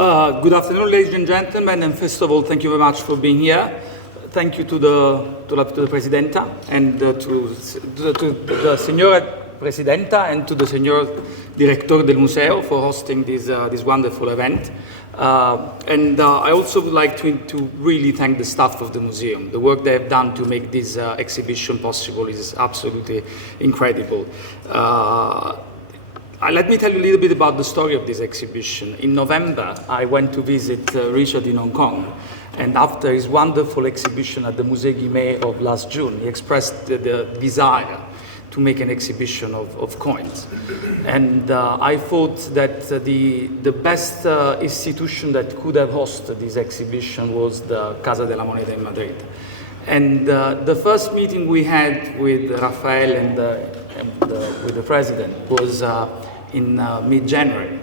Good afternoon, ladies and gentlemen, and first of all, thank you very much for being here. Thank you to the Presidenta and to the Signora Presidenta and to the Signor Director del Museo for hosting this wonderful event. I also would like to really thank the staff of the museum. The work they have done to make this exhibition possible is absolutely incredible. Let me tell you a little bit about the story of this exhibition. In November, I went to visit Richard in Hong Kong, and after his wonderful exhibition at the Musée Guimet of last June, he expressed the desire to make an exhibition of coins. And I thought that the best institution that could have hosted this exhibition was the Casa de la Moneda in Madrid. And the first meeting we had with Rafael and with the president was in mid-January,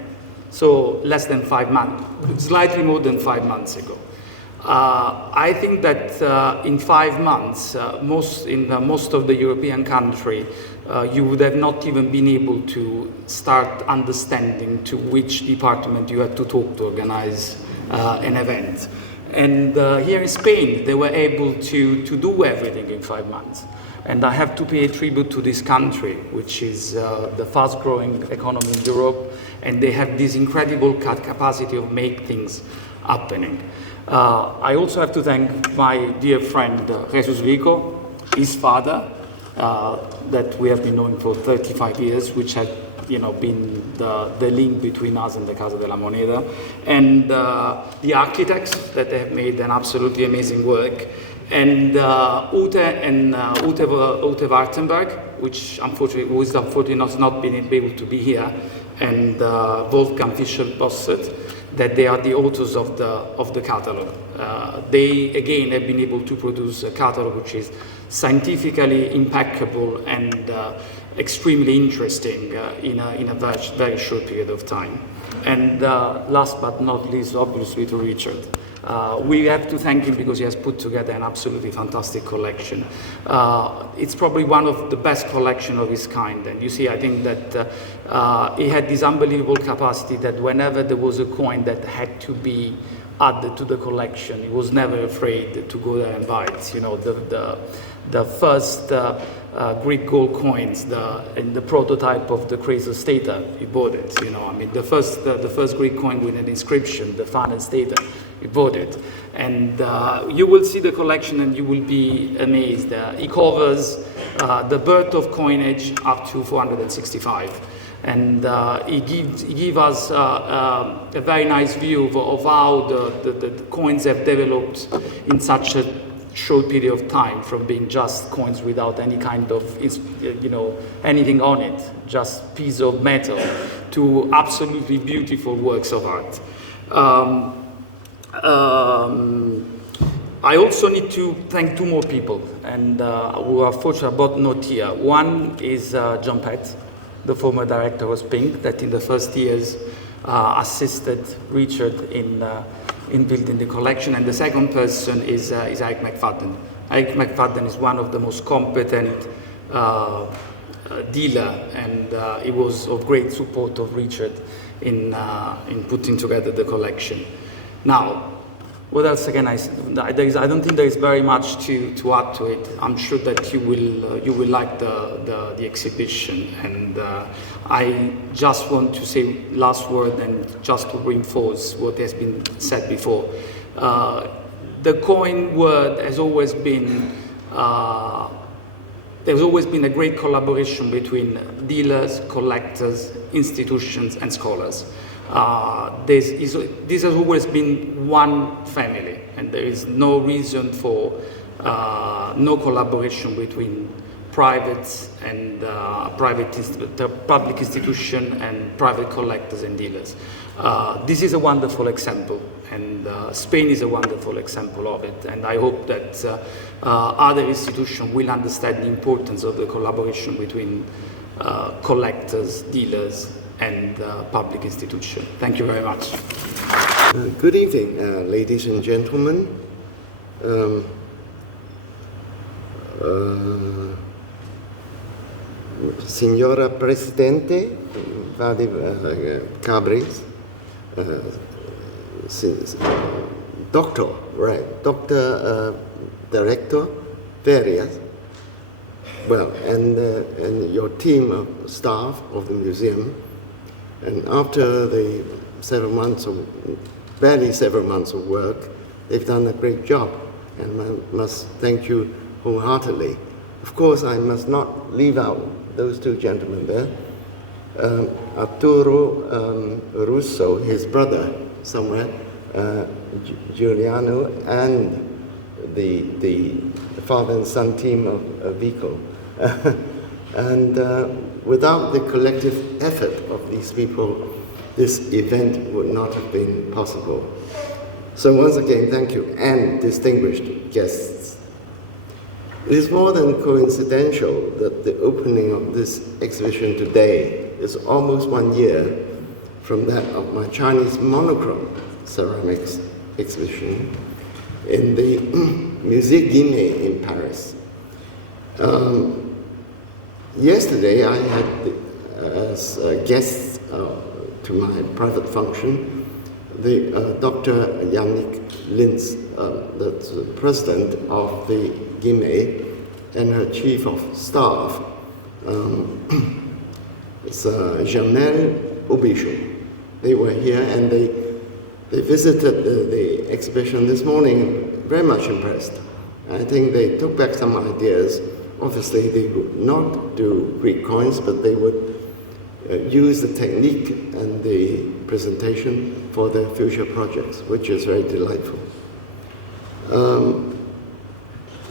so less than 5 months, slightly more than 5 months ago. I think that in 5 months, in most of the European country, you would have not even been able to start understanding to which department you had to talk to organize an event. And here in Spain, they were able to do everything in 5 months. And I have to pay a tribute to this country, which is the fast-growing economy in Europe, and they have this incredible capacity of make things happening. I also have to thank my dear friend Jesus Vico, his father, that we have been knowing for 35 years, which had been the link between us and the Casa de la Moneda, and the architects that have made an absolutely amazing work, and Ute Wartenberg, which unfortunately has not been able to be here, and Wolfgang Fischer-Bossert, that they are the authors of the catalog. They again have been able to produce a catalog which is scientifically impeccable and extremely interesting in a very short period of time. And last but not least, obviously, to Richard. We have to thank him because he has put together an absolutely fantastic collection. It's probably one of the best collections of his kind. And you see, I think that he had this unbelievable capacity that whenever there was a coin that had to be added to the collection, he was never afraid to go there and buy it. The first Greek gold coins, and the prototype of the Chrysos Theta, he bought it. The first Greek coin with an inscription, the Fanes Theta, he bought it. And you will see the collection and you will be amazed. He covers the birth of coinage up to 465. And he gives us a very nice view of how the coins have developed in such a short period of time, from being just coins without any kind of, anything on it, just piece of metal, to absolutely beautiful works of art. I also need to thank 2 more people, and who are fortunate but not here. One is John Pett, the former director of Pink, that in the first years assisted Richard in building the collection, and the second person is Eric McFadden. Eric McFadden is one of the most competent dealer, and he was of great support of Richard in putting together the collection. Now, what else can I say? I don't think there is very much to add to it. I'm sure that you will like the exhibition, and I just want to say last word and just to reinforce what has been said before. The coin world has always been there's always been a great collaboration between dealers, collectors, institutions, and scholars. This has always been one family, and there is no reason for no collaboration between private and public institution and private collectors and dealers. This is a wonderful example, and Spain is a wonderful example of it, and I hope that other institutions will understand the importance of the collaboration between collectors, dealers, and public institution. Thank you very much. Good evening, ladies and gentlemen. Signora Presidente, Cabres, Doctor, right? Doctor Director Varias. Well, and your team of staff of the museum, and after the barely several months of work, they've done a great job, and I must thank you wholeheartedly. Of course, I must not leave out those two gentlemen there. Arturo Russo, his brother somewhere, Giuliano, and the father and son team of Vico. And without the collective effort of these people, this event would not have been possible. So once again, thank you, and distinguished guests. It is more than coincidental that the opening of this exhibition today is almost 1 year from that of my Chinese monochrome ceramics exhibition in the Musée Guimet in Paris. Yesterday I had as guests to my private function Dr. Yannick Linz, that's the president of the Guimet, and her chief of staff, it's Jamel Aubichon. They were here and they visited the exhibition this morning, very much impressed. I think they took back some ideas. Obviously, they would not do Greek coins, but they would use the technique and the presentation for their future projects, which is very delightful.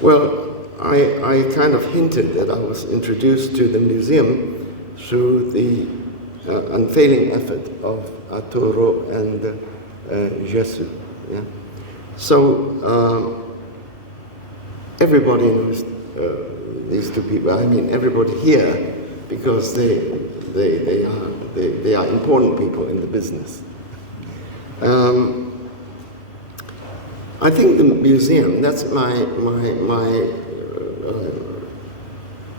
Well, I kind of hinted that I was introduced to the museum through the unfailing effort of Arturo and Jesus. Yeah? So everybody knows these two people. I mean, everybody here, because they are important people in the business. I think the museum, that's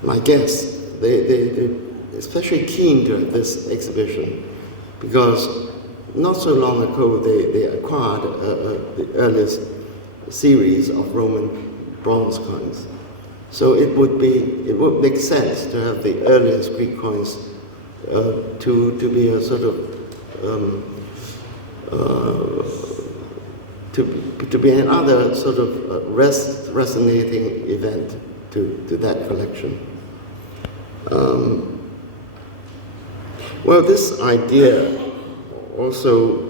my guess. They're especially keen to have this exhibition because not so long ago they acquired the earliest series of Roman bronze coins. So it would make sense to have the earliest Greek coins to be a sort of to be another sort of resonating event to that collection. Well, this idea also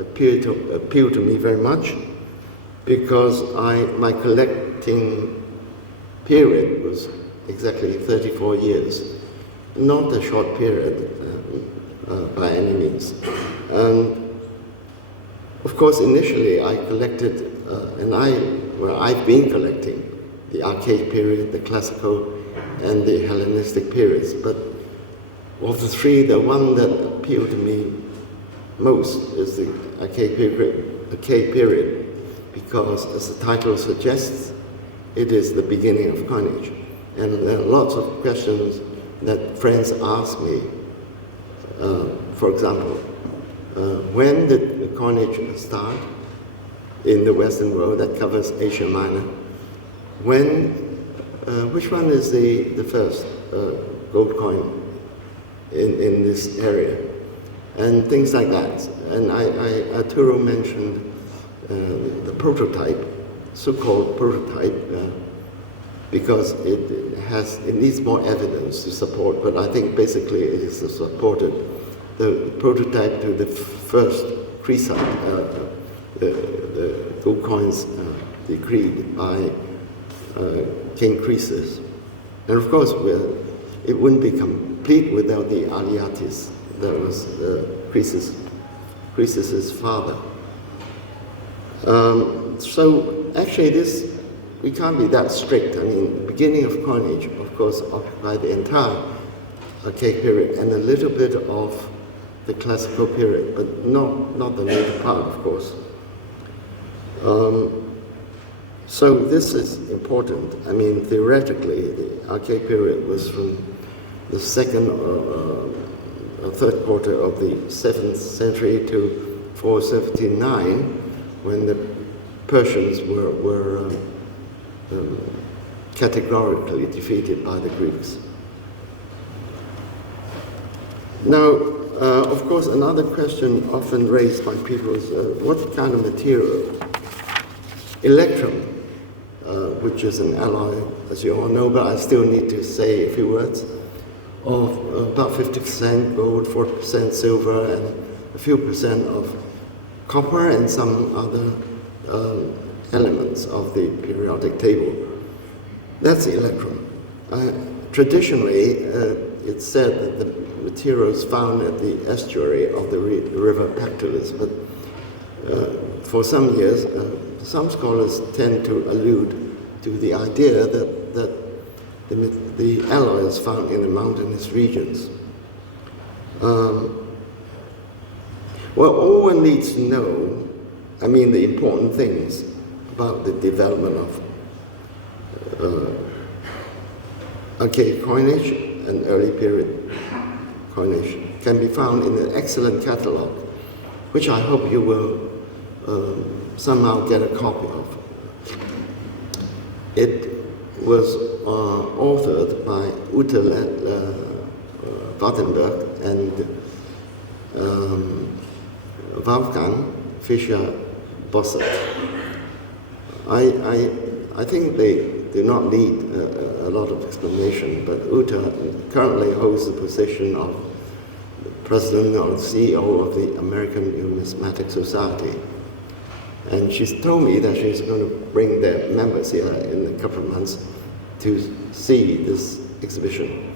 appealed to me very much because my collecting period was exactly 34 years, not a short period by any means. And of course, initially I collected, I've been collecting the archaic period, the classical, and the Hellenistic periods. But of the three, the one that appealed to me most is the archaic period, because as the title suggests, it is the beginning of coinage. And there are lots of questions that friends ask me. For example, when did the coinage start in the Western world that covers Asia Minor? Which one is the first gold coin in this area? And things like that. And Arturo mentioned the prototype, so-called prototype, because it needs more evidence to support, but I think basically it is supported. The prototype to the first crescent, the gold coins decreed by King Croesus. And of course, it wouldn't be complete without the Aliatis, that was Croesus's father. So actually we can't be that strict. I mean, the beginning of coinage, of course, occupied the entire archaic period and a little bit of the classical period, but not the later part, of course. So this is important. I mean, theoretically, the archaic period was from the second or third quarter of the 7th century to 479, when the Persians were categorically defeated by the Greeks. Now, of course, another question often raised by people is what kind of material? Electrum, which is an alloy, as you all know, but I still need to say a few words, of about 50% gold, 40% silver, and a few percent of copper and some other elements of the periodic table. That's the electrum. Traditionally, it's said that the materials found at the estuary of the river Pactolus, but for some years, some scholars tend to allude to the idea that the alloy is found in the mountainous regions. Well, all one needs to know, I mean, the important things about the development of archaic coinage and early period coinage can be found in an excellent catalogue, which I hope you will somehow get a copy of. It was authored by Ute Wattenberg and Wolfgang Fischer-Bossert. I think they do not need a lot of explanation, but Ute currently holds the position of the president or CEO of the American Numismatic Society. And she's told me that she's going to bring their members here in a couple of months to see this exhibition.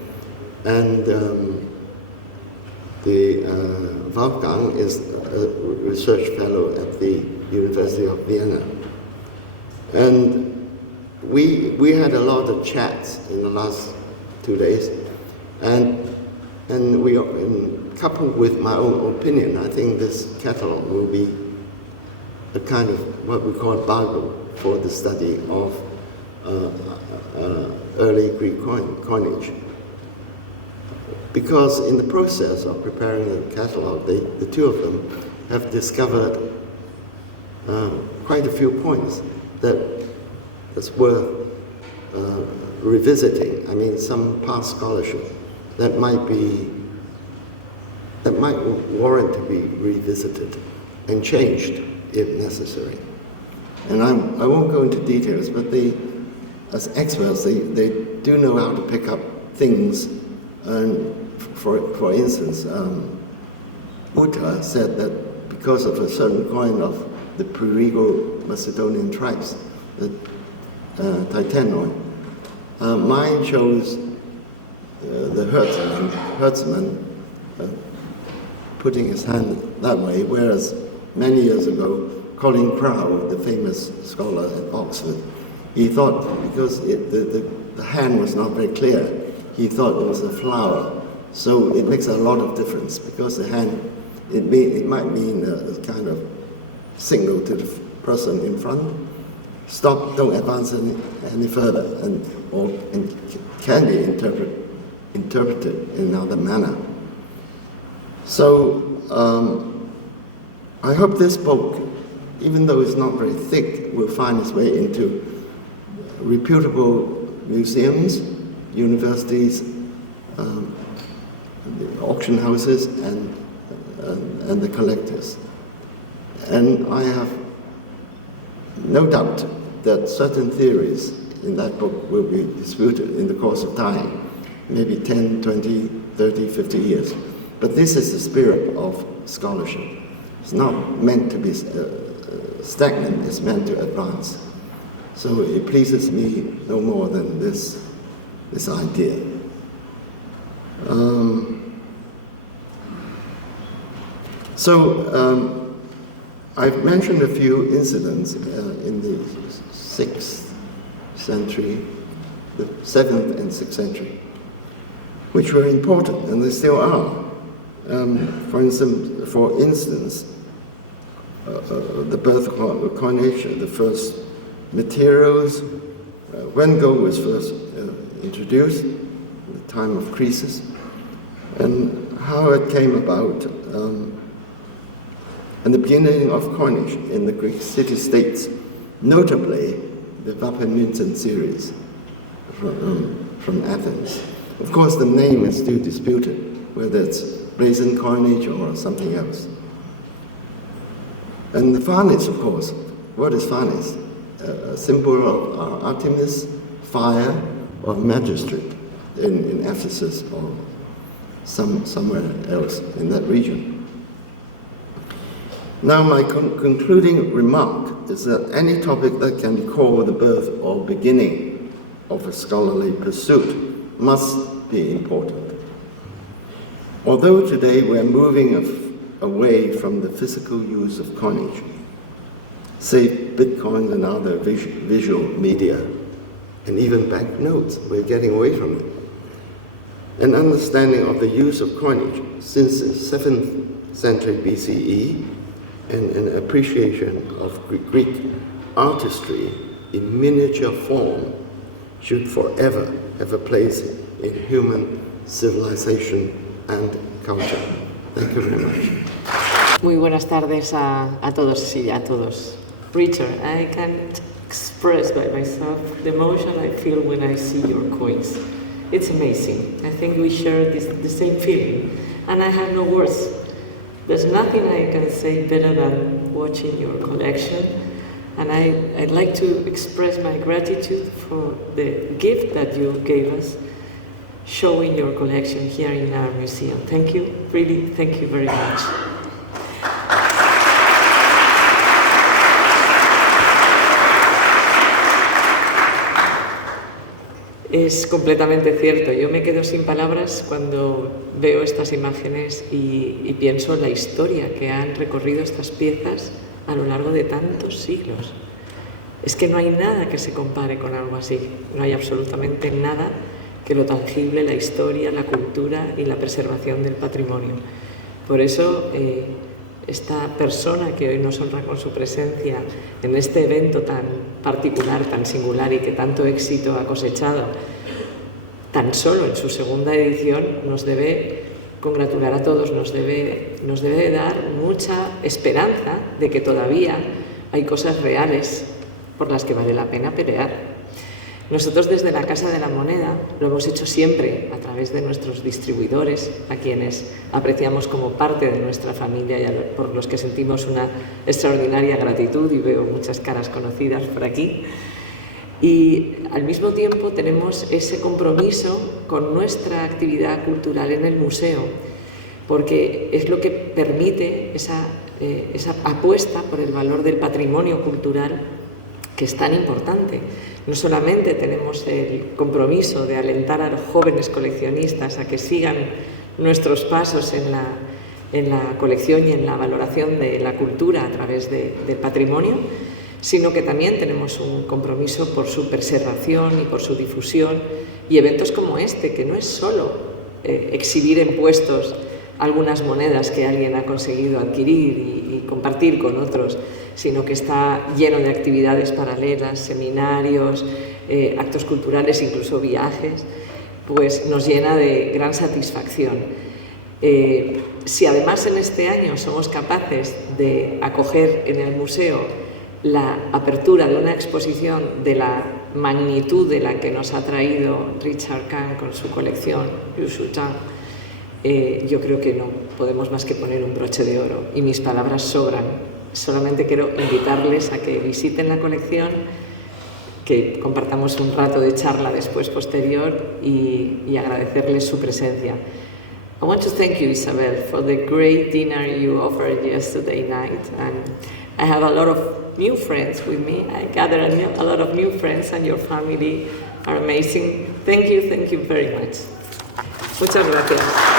And Wolfgang is a research fellow at the University of Vienna. And we had a lot of chats in the last 2 days, and we, coupled with my own opinion, I think this catalog will be a kind of what we call a Bible for the study of early Greek coinage. Because in the process of preparing the catalog, the two of them have discovered quite a few points that's worth revisiting. I mean, some past scholarship that might warrant to be revisited and changed if necessary. And I won't go into details, but as experts, they do know how to pick up things. And for instance, Uta said that because of a certain coin of the Perego-Macedonian tribes, the Titanoi, mine shows the herdsman putting his hand that way, whereas many years ago, Colin Crowe, the famous scholar at Oxford, he thought, because the hand was not very clear, he thought it was a flower. So it makes a lot of difference, because the hand, it might mean a kind of signal to the person in front, stop, don't advance any further, and can be interpreted in another manner. So I hope this book, even though it's not very thick, will find its way into reputable museums, universities, the auction houses, and the collectors. And I have no doubt that certain theories in that book will be disputed in the course of time, maybe 10, 20, 30, 50 years. But this is the spirit of scholarship. It's not meant to be stagnant, it's meant to advance. So it pleases me no more than this idea. I've mentioned a few incidents in the 6th century, the 7th and 6th century, which were important, and they still are. For instance, the birth of coinage, the first materials, when gold was first introduced, the time of Croesus, and how it came about. and the beginning of coinage in the Greek city-states, notably the Vapenunzen series from Athens. Of course, the name is still disputed, whether it's brazen coinage or something else. And the farnes, of course, what is farnes? A symbol of Artemis, fire, or magistrate in Ephesus or somewhere else in that region. Now my concluding remark is that any topic that can recall the birth or beginning of a scholarly pursuit must be important. Although today we're moving away from the physical use of coinage, say Bitcoin and other visual media, and even banknotes, we're getting away from it. An understanding of the use of coinage since the 7th century BCE and an appreciation of Greek artistry in miniature form should forever have a place in human civilization and culture. Thank you very much. Muy buenas tardes a todos y a todos. Richard, I can't express by myself the emotion I feel when I see your coins. It's amazing. I think we share the same feeling, and I have no words. There's nothing I can say better than watching your collection, and I'd like to express my gratitude for the gift that you gave us, showing your collection here in our museum. Thank you, really, thank you very much. Es completamente cierto. Yo me quedo sin palabras cuando veo estas imágenes y pienso en la historia que han recorrido estas piezas a lo largo de tantos siglos. Es que no hay nada que se compare con algo así. No hay absolutamente nada que lo tangible, la historia, la cultura y la preservación del patrimonio. Por eso, esta persona que hoy nos honra con su presencia en este evento tan particular, tan singular y que tanto éxito ha cosechado, tan solo en su segunda edición, nos debe congratular a todos, nos debe dar mucha esperanza de que todavía hay cosas reales por las que vale la pena pelear. Nosotros desde la Casa de la Moneda lo hemos hecho siempre a través de nuestros distribuidores, a quienes apreciamos como parte de nuestra familia y por los que sentimos una extraordinaria gratitud, y veo muchas caras conocidas por aquí. Y al mismo tiempo tenemos ese compromiso con nuestra actividad cultural en el museo, porque es lo que permite esa apuesta por el valor del patrimonio cultural, que es tan importante. No solamente tenemos el compromiso de alentar a los jóvenes coleccionistas a que sigan nuestros pasos en la colección y en la valoración de la cultura a través del patrimonio, sino que también tenemos un compromiso por su preservación y por su difusión, y eventos como este, que no es solo exhibir en puestos algunas monedas que alguien ha conseguido adquirir y compartir con otros, sino que está lleno de actividades paralelas, seminarios, actos culturales, incluso viajes, pues nos llena de gran satisfacción. Si además en este año somos capaces de acoger en el museo la apertura de una exposición de la magnitud de la que nos ha traído Richard Kang con su colección, Zhuyuetang, yo creo que no podemos más que poner un broche de oro, y mis palabras sobran. Solamente quiero invitarles a que visiten la colección, que compartamos un rato de charla después posterior y agradecerles su presencia. I want to thank you, Isabel, for the great dinner you offered yesterday night. And I have a lot of new friends with me. I gathered a lot of new friends, and your family are amazing. Thank you very much. Muchas gracias.